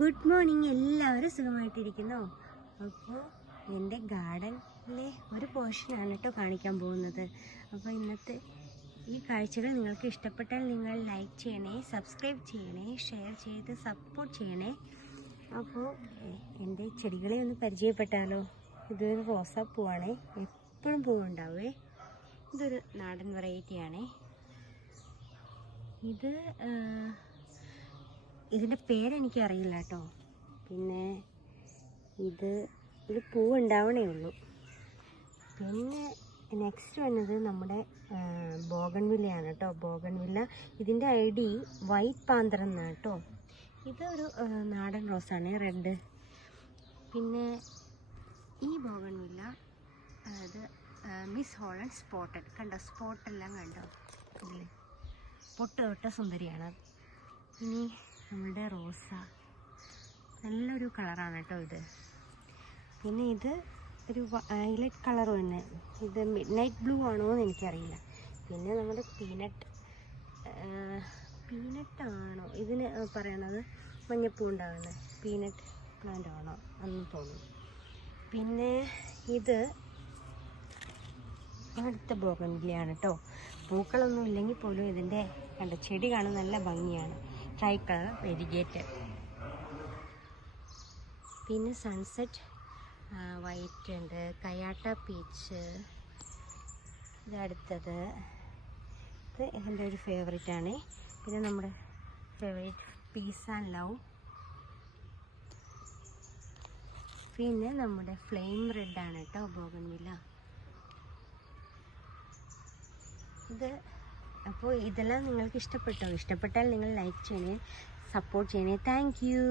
Good morning. എല്ലാവരും സുഖമായിട്ടിരിക്കുന്നു. അപ്പോൾ എൻ്റെ ഗാർഡനിലെ ഒരു പോർഷനാണ് കേട്ടോ കാണിക്കാൻ പോകുന്നത്. അപ്പോൾ ഇന്നത്തെ ഈ കാഴ്ചകൾ നിങ്ങൾക്ക് ഇഷ്ടപ്പെട്ടാൽ നിങ്ങൾ ലൈക്ക് ചെയ്യണേ, സബ്സ്ക്രൈബ് ചെയ്യണേ, ഷെയർ ചെയ്ത് സപ്പോർട്ട് ചെയ്യണേ. അപ്പോൾ എൻ്റെ ചെടികളെ ഒന്ന് പരിചയപ്പെട്ടാലോ. ഇതൊരു റോസാപ്പൂവാണേ, എപ്പോഴും പൂവുണ്ടാവേ. ഇതൊരു നാടൻ വെറൈറ്റിയാണേ. ഇതിൻ്റെ പേരെനിക്കറിയില്ല കേട്ടോ. പിന്നെ ഇത് ഒരു പൂവുണ്ടാവണേ ഉള്ളൂ. പിന്നെ നെക്സ്റ്റ് വന്നത് നമ്മുടെ ബോഗൺവില്ലയാണ് കേട്ടോ. ബോഗൺവില്ല, ഇതിൻ്റെ ID വൈറ്റ് പാന്തർ എന്നാണ് കേട്ടോ. ഇതൊരു നാടൻ റോസാണ്, റെഡ്. പിന്നെ ഈ ബോഗൺവില്ല അത് മിസ് ഹോളണ്ട് സ്പോട്ടഡ്. കണ്ടോ, സ്പോട്ടെല്ലാം കണ്ടോ ഇതിൽ? പൊട്ട് തൊട്ട സുന്ദരിയാണ്. ഇനി നമ്മുടെ റോസ, നല്ലൊരു കളറാണ് കേട്ടോ ഇത്. പിന്നെ ഇത് ഒരു വയലറ്റ് കളർ തന്നെ. ഇത് മിഡ് നൈറ്റ് ബ്ലൂ ആണോ എന്ന് എനിക്കറിയില്ല. പിന്നെ നമ്മുടെ പീനട്ടാണോ ഇതിന് പറയണത്, മഞ്ഞപ്പൂ ഉണ്ടാകുന്നത് പീനട്ട് പ്ലാന്റ് ആണോ എന്ന് തോന്നുന്നു. പിന്നെ ഇത് അടുത്ത ബോഗൺവില്ലയാണ് കേട്ടോ. പൂക്കളൊന്നും ഇല്ലെങ്കിൽ പോലും ഇതിൻ്റെ കണ്ട ചെടി കാണാൻ നല്ല ഭംഗിയാണ്. Try colour variegated. പിന്നെ സൺസെറ്റ് വൈറ്റ് ഉണ്ട്, കയാട്ട പീച്ച്. ഇതടുത്തത് ഇത് എൻ്റെ ഒരു ഫേവറേറ്റാണ്. പിന്നെ നമ്മുടെ ഫേവറേറ്റ് പീസ് ആൻഡ് ലവ്. പിന്നെ നമ്മുടെ ഫ്ലെയിം റെഡാണ് കേട്ടോ ബോഗൺവില്ല ഇത്. അപ്പോൾ ഇതെല്ലാം നിങ്ങൾക്ക് ഇഷ്ടപ്പെട്ടോ? ഇഷ്ടപ്പെട്ടാൽ നിങ്ങൾ ലൈക്ക് ചെയ്യണേ, സപ്പോർട്ട് ചെയ്യണേ. Thank you.